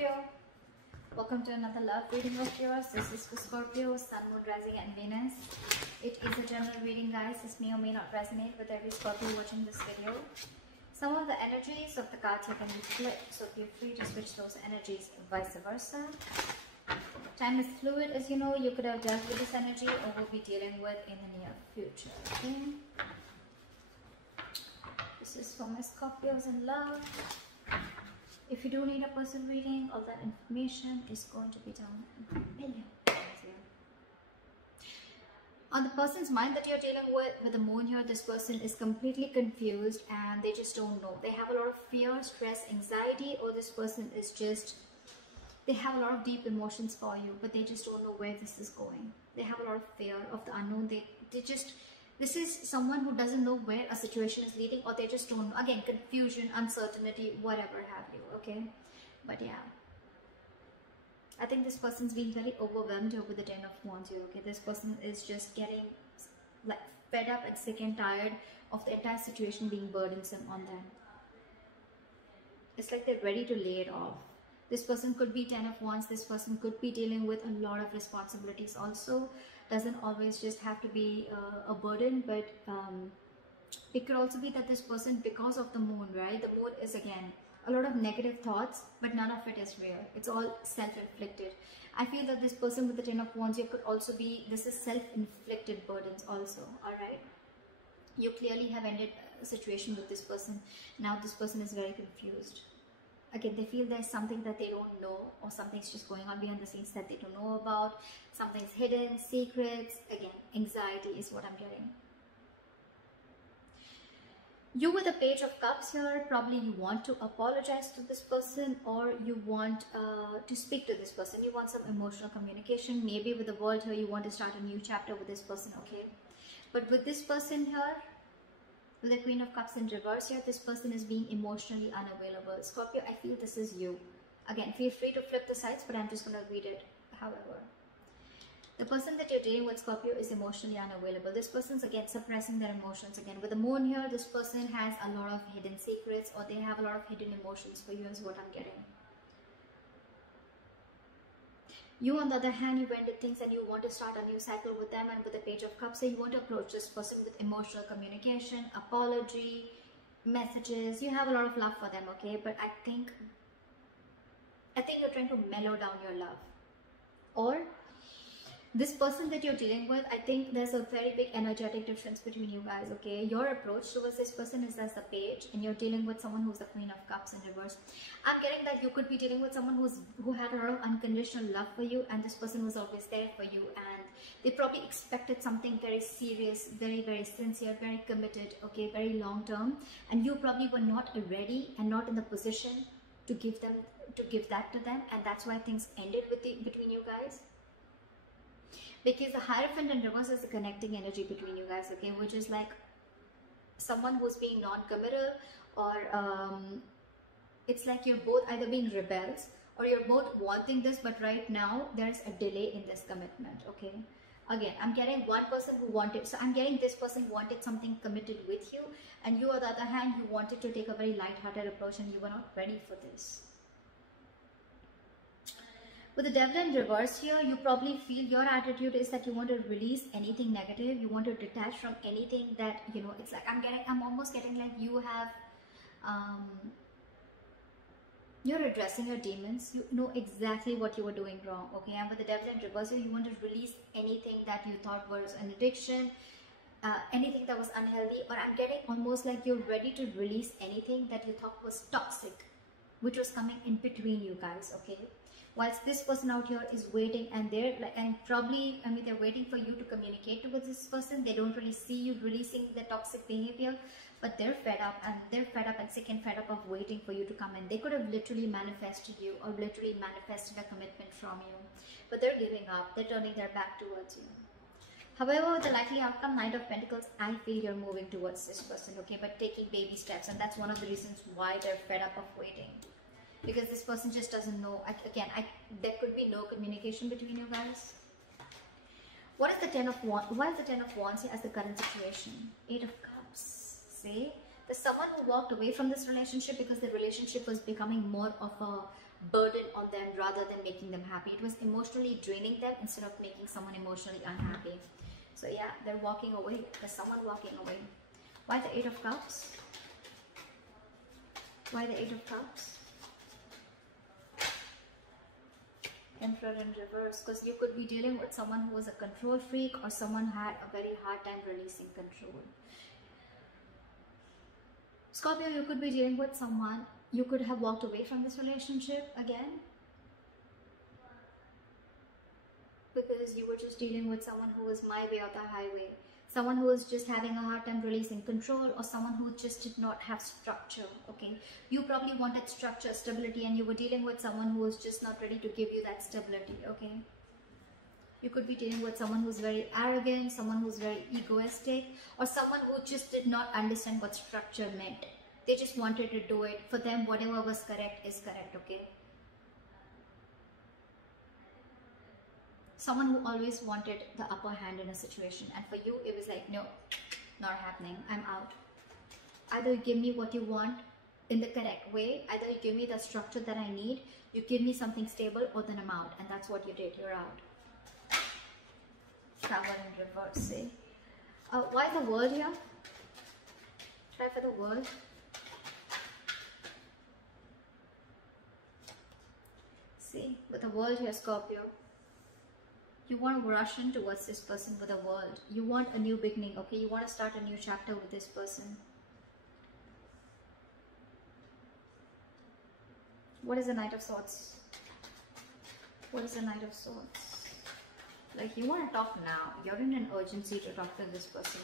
Scorpio, welcome to another love reading of yours. This is for Scorpio, Sun, Moon, Rising and Venus. It is a general reading, guys. This may or may not resonate with every Scorpio watching this video. Some of the energies of the cards here can be flipped, so feel free to switch those energies, vice versa. Time is fluid, as you know. You could have dealt with this energy or will be dealing with in the near future. Okay? This is for my Scorpios in love. If you do need a personal reading, all that information is going to be down below. On the person's mind that you're dealing with the moon here, this person is completely confused and they just don't know. They have a lot of fear, stress, anxiety, or this person is just, they have a lot of deep emotions for you, but they just don't know where this is going. They have a lot of fear of the unknown. This is someone who doesn't know where a situation is leading, or they just don't know. Again, confusion, uncertainty, whatever have you, okay? But yeah, I think this person's being very overwhelmed here with the Ten of Wands here, okay? This person is just getting like fed up and sick and tired of the entire situation being burdensome on them. It's like they're ready to lay it off. This person could be Ten of Wands. This person could be dealing with a lot of responsibilities also. Doesn't always just have to be a burden, but it could also be that this person, because of the moon, right? The moon is, again, a lot of negative thoughts, but none of it is real. It's all self-inflicted. I feel that this person with the Ten of Wands here could also be, this is self-inflicted burdens also, all right? You clearly have ended a situation with this person. Now this person is very confused. Again, they feel there's something that they don't know, or something's just going on behind the scenes that they don't know about. Something's hidden, secrets. Again, anxiety is what I'm getting. You with the Page of Cups here, probably you want to apologize to this person, or you want to speak to this person. You want some emotional communication. Maybe with the World here, you want to start a new chapter with this person, okay? But with this person here, with the Queen of Cups in reverse here, this person is being emotionally unavailable. Scorpio, I feel this is you. Again, feel free to flip the sides, but I'm just going to read it. However, the person that you're dealing with, Scorpio, is emotionally unavailable. This person's, again, suppressing their emotions. Again, with the moon here, this person has a lot of hidden secrets, or they have a lot of hidden emotions for you, is what I'm getting. You, on the other hand, you ended things and you want to start a new cycle with them, and with the Page of Cups, so you want to approach this person with emotional communication, apology, messages. You have a lot of love for them, okay? But I think you're trying to mellow down your love. Or this person that you're dealing with, I think there's a very big energetic difference between you guys, okay? Your approach towards this person is as the Page, and you're dealing with someone who's the Queen of Cups in reverse. I'm getting that you could be dealing with someone who had a lot of unconditional love for you, and this person was always there for you, and they probably expected something very serious, very, very sincere, very committed, okay, very long term, and you probably were not ready and not in the position to give that to them, and that's why things ended between you guys. Because the Hierophant in reverse is the connecting energy between you guys, okay, which is like someone who's being non-committal, or it's like you're both either being rebels, or you're both wanting this, but right now there's a delay in this commitment, okay? Again, I'm getting one person who wanted, so I'm getting this person wanted something committed with you, and you, on the other hand, you wanted to take a very light-hearted approach, and you were not ready for this. With the Devil in reverse here, you probably feel your attitude is that you want to release anything negative. You want to detach from anything that, you know, it's like I'm almost getting like you have, you're addressing your demons. You know exactly what you were doing wrong, okay? And with the Devil in reverse here, you want to release anything that you thought was an addiction, anything that was unhealthy, or I'm getting almost like you're ready to release anything that you thought was toxic, which was coming in between you guys, okay? Whilst this person out here is waiting, and they're like, and probably, I mean, they're waiting for you to communicate with this person. They don't really see you releasing the toxic behavior, but they're fed up, and sick and fed up of waiting for you to come in. They could have literally manifested you, or literally manifested a commitment from you, but they're giving up. They're turning their back towards you. However, with the likely outcome, Knight of Pentacles, I feel you're moving towards this person, okay, but taking baby steps, and that's one of the reasons why they're fed up of waiting. Because this person just doesn't know. Again, there could be no communication between you guys. What is the Ten of Wands? Why is the Ten of Wands here as the current situation? 8 of Cups. See? There's someone who walked away from this relationship because the relationship was becoming more of a burden on them rather than making them happy. It was emotionally draining them instead of making someone emotionally unhappy. So yeah, they're walking away. There's someone walking away. Why the 8 of Cups? Why the 8 of Cups? Emperor in reverse, because you could be dealing with someone who was a control freak or someone who had a very hard time releasing control. Scorpio, you could be dealing with someone, you could have walked away from this relationship again because you were just dealing with someone who was my way or the highway. Someone who was just having a hard time releasing control, or someone who just did not have structure, okay? You probably wanted structure, stability, and you were dealing with someone who was just not ready to give you that stability, okay? You could be dealing with someone who's very arrogant, someone who's very egoistic, or someone who just did not understand what structure meant. They just wanted to do it. For them, whatever was correct is correct, okay? Someone who always wanted the upper hand in a situation, and for you it was like, no, not happening, I'm out. Either you give me what you want in the correct way, either you give me the structure that I need, you give me something stable, or then I'm out. And that's what you did, you're out. That one in reverse, see? Why the World here? Try for the World. See, with the World here, Scorpio. You want to rush in towards this person with a World. You want a new beginning, okay? You want to start a new chapter with this person. What is the Knight of Swords? What is the Knight of Swords? Like, you want to talk now. You're in an urgency to talk to this person.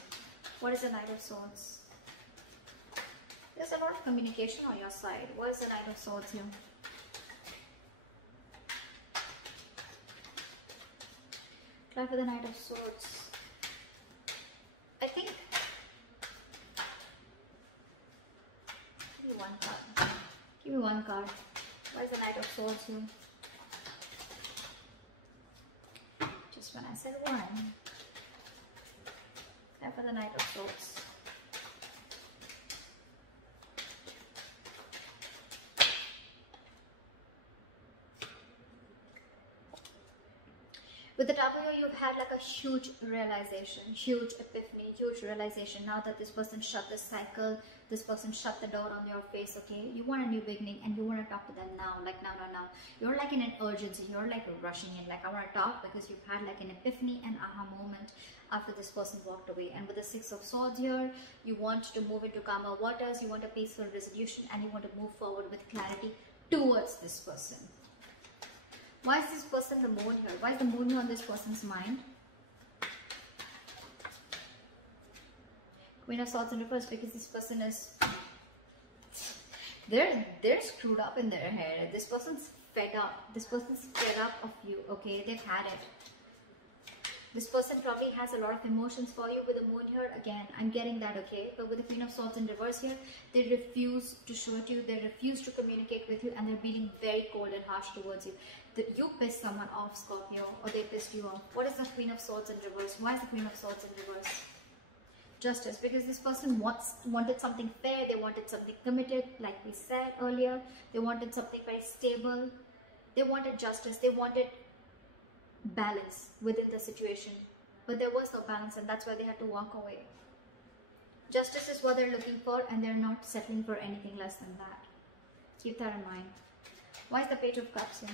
What is the Knight of Swords? There's a lot of communication on your side. What is the Knight of Swords here? Try for the Knight of Swords. I think... Give me one card. Give me one card. Why is the Knight of Swords here? Just when I said one. Try for the Knight of Swords. With the W, you've had like a huge realization, huge epiphany, huge realization. Now that this person shut the cycle, this person shut the door on your face, okay? You want a new beginning and you want to talk to them now, like now. You're like in an urgency, you're like rushing in, like I want to talk because you've had like an epiphany and aha moment after this person walked away. And with the Six of Swords here, you want to move into calmer waters, you want a peaceful resolution, and you want to move forward with clarity towards this person. Why is this person the moon here? Why is the moon here on this person's mind? Queen of Swords in reverse, because this person is... They're screwed up in their head. This person's fed up. This person's fed up of you, okay? They've had it. This person probably has a lot of emotions for you. With the moon here, again, I'm getting that, okay? But with the Queen of Swords in reverse here, they refuse to show it to you. They refuse to communicate with you, and they're being very cold and harsh towards you. You pissed someone off, Scorpio, or they pissed you off. What is the Queen of Swords in reverse? Why is the Queen of Swords in reverse? Justice, because this person wanted something fair. They wanted something committed, like we said earlier. They wanted something very stable. They wanted justice. They wanted balance within the situation, but there was no balance, and that's why they had to walk away. Justice is what they're looking for, and they're not settling for anything less than that. Keep that in mind. Why is the Page of Cups here?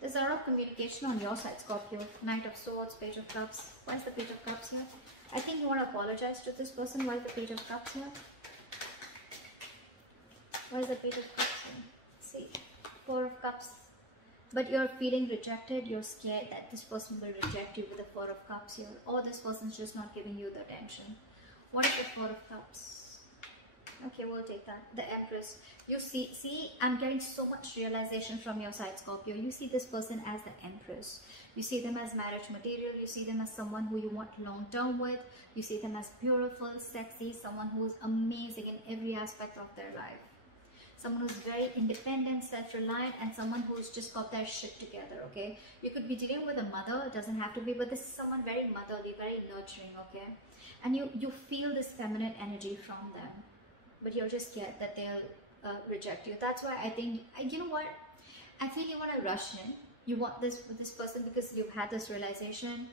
There's a lot of communication on your side, Scorpio. Knight of Swords, Page of Cups. Why is the Page of Cups here? I think you want to apologize to this person. Why is the Page of Cups here? Why is the Page of Cups here? See, Four of Cups. But you're feeling rejected. You're scared that this person will reject you with the Four of Cups here. Or this person's just not giving you the attention. What is the Four of Cups? Okay, we'll take that. The Empress. You see, I'm getting so much realization from your side, Scorpio. You see this person as the Empress. You see them as marriage material. You see them as someone who you want long term with. You see them as beautiful, sexy, someone who's amazing in every aspect of their life. someone who's very independent, self-reliant, and someone who's just got their shit together, okay? You could be dealing with a mother, it doesn't have to be, but this is someone very motherly, very nurturing, okay? And you feel this feminine energy from them, but you're just scared that they'll reject you. That's why I think, you know what, I feel you want to rush in. You want this with this person because you've had this realization.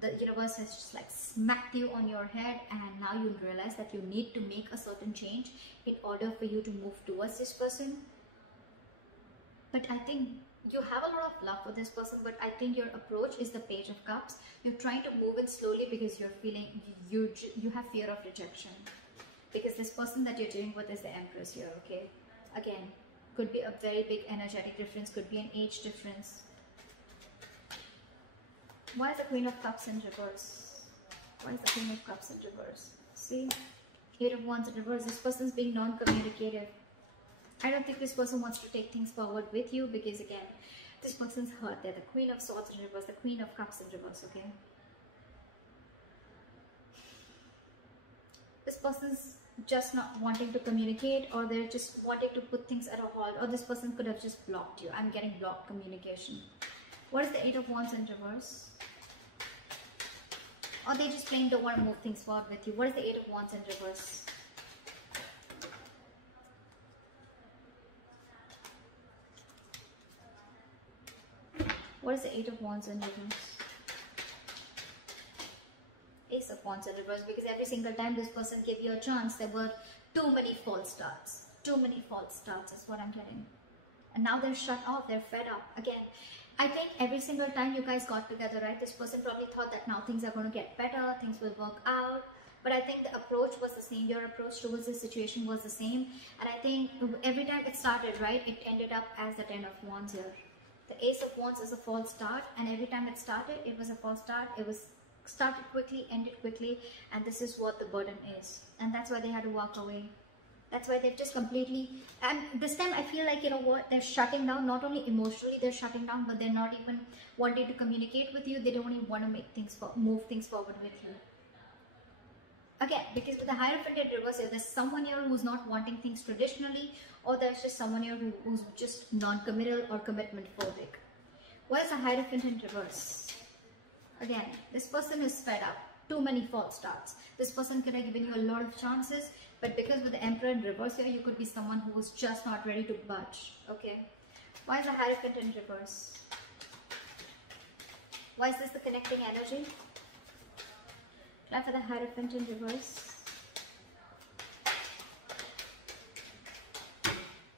The universe has just like smacked you on your head, and now you realize that you need to make a certain change in order for you to move towards this person. But I think you have a lot of love for this person, but I think your approach is the Page of Cups. You're trying to move in slowly because you're feeling you have fear of rejection, because this person that you're dealing with is the Empress here, okay? Again, could be a very big energetic difference, could be an age difference. Why is the Queen of Cups in reverse? Why is the Queen of Cups in reverse? See? 8 of Wands in reverse. This person's being non-communicative. I don't think this person wants to take things forward with you because, again, this person's hurt. They're the Queen of Swords in reverse, the Queen of Cups in reverse, okay? This person's just not wanting to communicate, or they're just wanting to put things at a halt, or this person could have just blocked you. I'm getting blocked communication. What is the 8 of Wands in reverse? Or they just plain don't want to move things forward with you. What is the 8 of Wands in reverse? What is the 8 of Wands in reverse? Ace of Wands in reverse, because every single time this person gave you a chance, there were too many false starts. Too many false starts is what I'm getting. And now they're shut off, they're fed up. Again, I think every single time you guys got together, right, this person probably thought that now things are going to get better, things will work out. But I think the approach was the same. Your approach towards this situation was the same. And I think every time it started, right, it ended up as the 10 of Wands here. The Ace of Wands is a false start. And every time it started, it was a false start. It was started quickly, ended quickly. And this is what the burden is. And that's why they had to walk away. That's why they've just completely, and this time I feel like, you know what, they're shutting down. Not only emotionally they're shutting down, but they're not even wanting to communicate with you. They don't even want to make things, move things forward with you. Again, because with the Hierophant in reverse, there's someone here who's not wanting things traditionally, or there's just someone here who's just non-committal or commitment phobic. What is the Hierophant in reverse? Again, this person is fed up. Too many false starts. This person could have given you a lot of chances, but because with the Emperor in reverse here, you could be someone who was just not ready to budge. Okay. Why is the Hierophant in reverse? Why is this the connecting energy? Try for the Hierophant in reverse.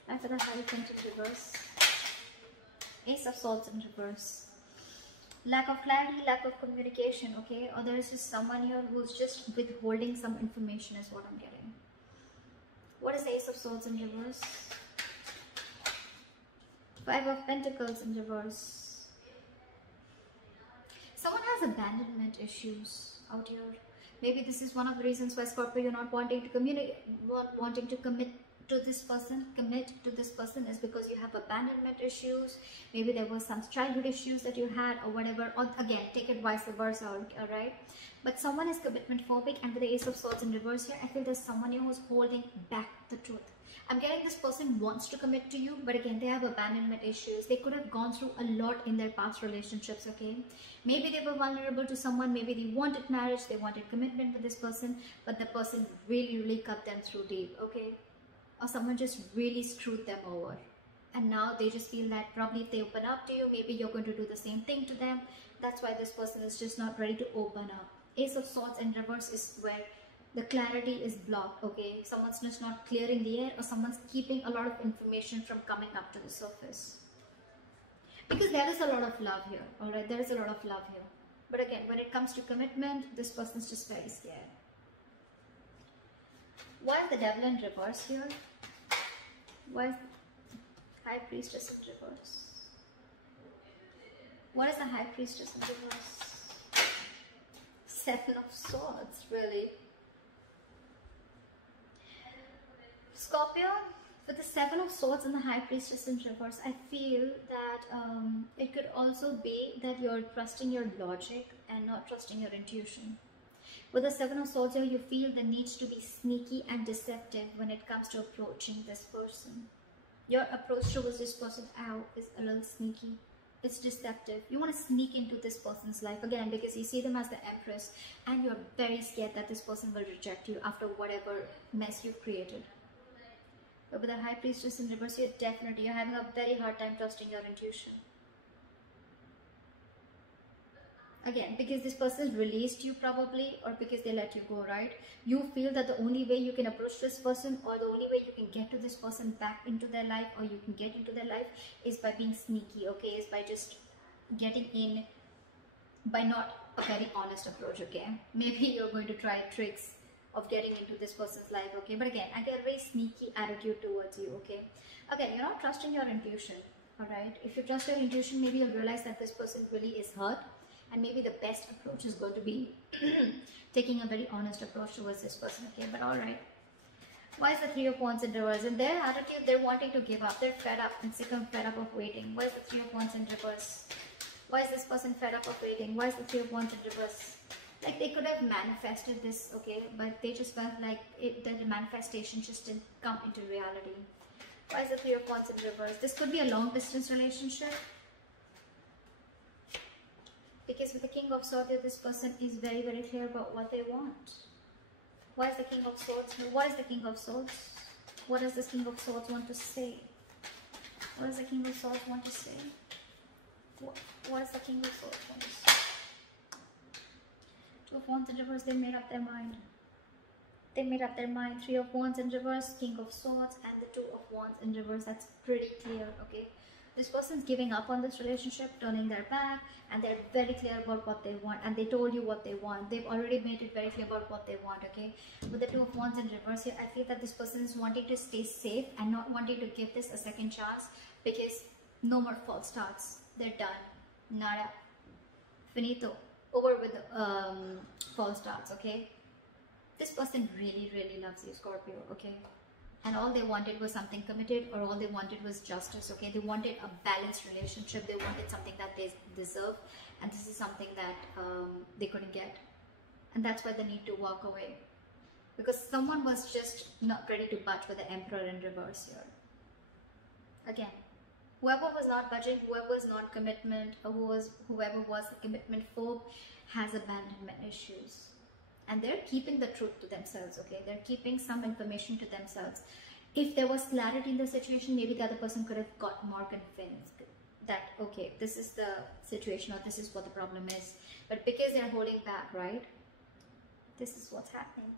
Try for the Hierophant in reverse. Ace of Swords in reverse. Lack of clarity, lack of communication, okay? Or there is just someone here who's just withholding some information is what I'm getting. What is the Ace of Swords in reverse? 5 of Pentacles in reverse. Someone has abandonment issues out here. Maybe this is one of the reasons why, Scorpio, you're not wanting to communicate, wanting to commit to this person, is because you have abandonment issues. Maybe there were some childhood issues that you had or whatever, or again, take it vice versa, alright? But someone is commitment phobic, and with the Ace of Swords in reverse here, I feel there's someone here who's holding back the truth. I'm getting this person wants to commit to you, but again, they have abandonment issues. They could have gone through a lot in their past relationships, okay? Maybe they were vulnerable to someone, maybe they wanted marriage, they wanted commitment with this person, but the person really cut them through deep, okay? Or someone just really screwed them over. And now they just feel that probably if they open up to you, maybe you're going to do the same thing to them. That's why this person is just not ready to open up. Ace of Swords in reverse is where the clarity is blocked, okay? Someone's just not clearing the air, or someone's keeping a lot of information from coming up to the surface. Because there is a lot of love here, alright? There is a lot of love here. But again, when it comes to commitment, this person's just very scared. Why is the Devil in reverse here? Why is High Priestess in reverse? What is the High Priestess in reverse? 7 of Swords, really? Scorpio, with the 7 of Swords and the High Priestess in reverse, I feel that it could also be that you're trusting your logic and not trusting your intuition. With the 7 of Swords here, you feel the need to be sneaky and deceptive when it comes to approaching this person. Your approach towards this person is a little sneaky. It's deceptive. You want to sneak into this person's life again because you see them as the Empress and you're very scared that this person will reject you after whatever mess you've created. But with the High Priestess in reverse, you're having a very hard time trusting your intuition. Again, because this person released you probably, or because they let you go, right? You feel that the only way you can approach this person, or the only way you can get to this person back into their life, or you can get into their life, is by being sneaky, okay? Is by just getting in, by not a very honest approach, okay? Maybe you're going to try tricks of getting into this person's life, okay? But again, I get a very sneaky attitude towards you, okay? Again, you're not trusting your intuition, alright? If you trust your intuition, maybe you'll realize that this person really is hurt. And maybe the best approach is going to be taking a very honest approach towards this person, okay? But alright. Why is the Three of Wands in reverse? In their attitude, they're wanting to give up. They're fed up and sick and fed up of waiting. Why is the Three of Wands in reverse? Why is this person fed up of waiting? Why is the Three of Wands in reverse? Like they could have manifested this, okay? But they just felt like the manifestation just didn't come into reality. Why is the Three of Wands in reverse? This could be a long distance relationship. Because with the King of Swords, this person is very, very clear about what they want. Why is the King of Swords? Why is the King of Swords? What does this King of Swords want to say? What does the King of Swords want to say? What does the King of Swords want to say? Two of Wands in reverse, they made up their mind. They made up their mind. Three of Wands in reverse, King of Swords, and the Two of Wands in reverse. That's pretty clear, okay? This person's giving up on this relationship, turning their back, and they're very clear about what they want, and they told you what they want. They've already made it very clear about what they want, okay? With the Two of Wands in reverse here, I feel that this person is wanting to stay safe and not wanting to give this a second chance because no more false starts. They're done. Nada. Finito. Over with false starts, okay? This person really, really loves you, Scorpio, okay? And all they wanted was something committed, or all they wanted was justice, okay? They wanted a balanced relationship. They wanted something that they deserve, and this is something that they couldn't get. And that's why they need to walk away. Because someone was just not ready to budge with the Emperor in reverse here. Again, whoever was not budging, whoever was not commitment, or whoever was the commitment phobe has abandonment issues. And they're keeping the truth to themselves, okay? They're keeping some information to themselves. If there was clarity in the situation, maybe the other person could have got more convinced that, okay, this is the situation, or this is what the problem is. But because they're holding back, right? This is what's happening.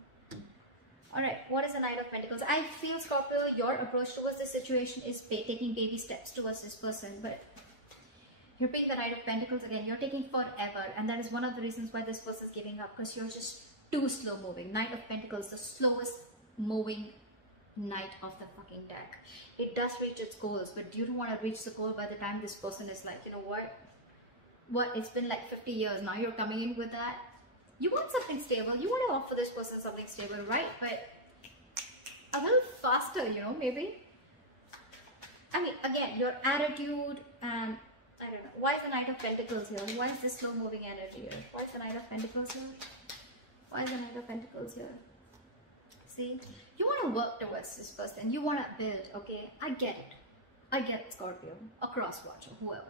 Alright, what is the Knight of Pentacles? I feel, Scorpio, your approach towards this situation is taking baby steps towards this person. But you're being the Knight of Pentacles again. You're taking forever. And that is one of the reasons why this person is giving up. Because you're just too slow moving. Knight of Pentacles, the slowest moving knight of the fucking deck. It does reach its goals, but you don't want to reach the goal by the time this person is like, you know what, it's been like 50 years, now you're coming in with that. You want something stable, you want to offer this person something stable, right? But a little faster, you know, maybe. I mean, again, your attitude and I don't know. Why is the Knight of Pentacles here? Why is this slow moving energy here? Why is the Knight of Pentacles here? Why is the Knight of Pentacles here? See, you want to work towards this person. You want to build, okay? I get it. I get it, Scorpio. A cross-watcher, whoever.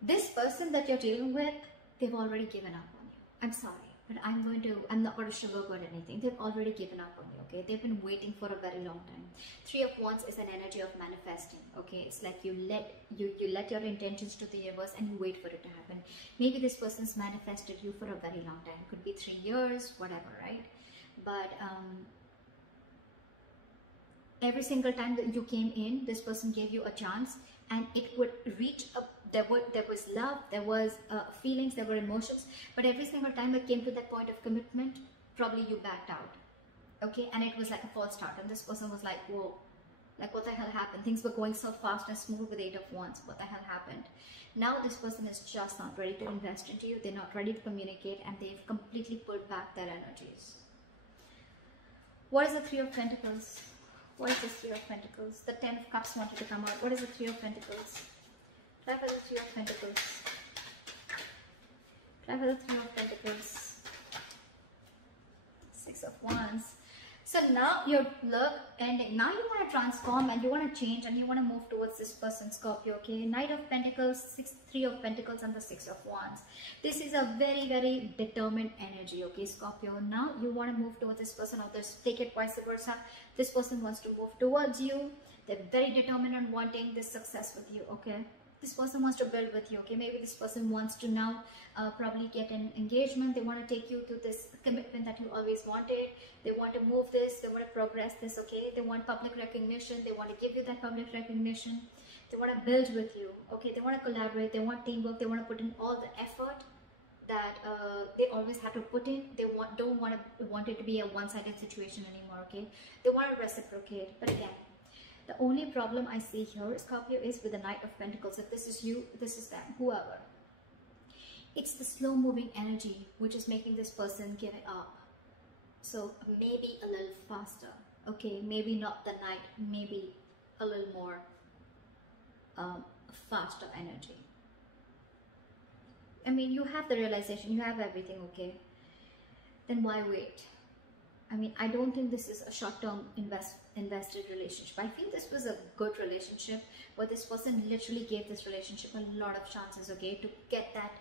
This person that you're dealing with, they've already given up on you. I'm sorry, but I'm not going to sugarcoat anything. They've already given up on you, okay? They've been waiting for a very long time. Three of Wands is an energy of manifesting, okay? It's like you let your intentions to the universe and you wait for it to happen. Maybe this person's manifested you for a very long time. Could be 3 years, whatever, right? But every single time that you came in, this person gave you a chance, and it would reach a there was love, there was feelings, there were emotions, but every single time it came to that point of commitment, probably you backed out, okay? And it was like a false start, and this person was like, whoa, like what the hell happened? Things were going so fast and smooth with 8 of Wands. What the hell happened? Now this person is just not ready to invest into you. They're not ready to communicate, and they've completely pulled back their energies. What is the Three of Pentacles? What is this Three of Pentacles? The 10 of Cups wanted to come out. What is the Three of Pentacles? Try for the Three of Pentacles. Try for the Three of Pentacles. 6 of Wands. So now your look ending. Now you want to transform and you want to change and you want to move towards this person, Scorpio. Okay, Knight of Pentacles, Three of Pentacles, and the Six of Wands. This is a very, very determined energy. Okay, Scorpio. Now you want to move towards this person, or this, take it vice versa. This person wants to move towards you. They're very determined on wanting this success with you. Okay. This person wants to build with you. Okay, maybe this person wants to now probably get an engagement. They want to take you to this commitment that you always wanted. They want to move this. They want to progress this. Okay, they want public recognition. They want to give you that public recognition. They want to build with you. Okay, they want to collaborate. They want teamwork. They want to put in all the effort that they always have to put in. They don't want it to be a one-sided situation anymore. Okay, they want to reciprocate. But again, the only problem I see here, Scorpio, is with the Knight of Pentacles. If this is you, this is them, whoever. It's the slow-moving energy which is making this person give it up. So maybe a little faster. Okay, maybe not the Knight, maybe a little more faster energy. I mean, you have the realization, you have everything, okay? Then why wait? I mean, I don't think this is a short-term invested relationship. I feel this was a good relationship where this person literally gave this relationship a lot of chances, okay, to get that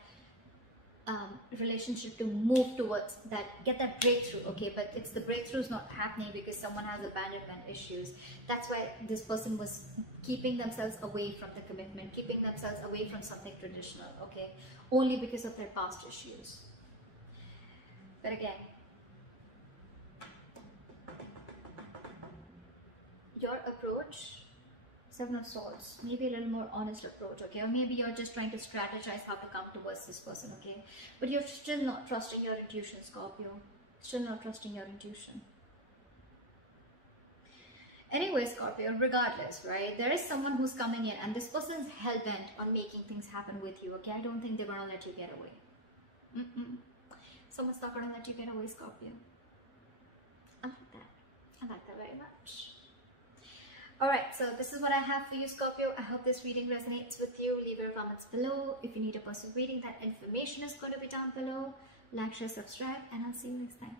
relationship to move towards that, get that breakthrough, okay, but it's the breakthrough is not happening because someone has abandonment issues. That's why this person was keeping themselves away from the commitment, keeping themselves away from something traditional, okay, only because of their past issues. But again, your approach, Seven of Swords, maybe a little more honest approach, okay, or maybe you're just trying to strategize how to come towards this person, okay, but you're still not trusting your intuition, Scorpio, still not trusting your intuition. Anyway, Scorpio, regardless, right, there is someone who's coming in and this person's hell-bent on making things happen with you, okay. I don't think they're gonna let you get away. Someone's not gonna let you get away, Scorpio. I like that. I like that very much. Alright, so this is what I have for you, Scorpio. I hope this reading resonates with you. Leave your comments below. If you need a personal reading, that information is going to be down below. Like, share, subscribe, and I'll see you next time.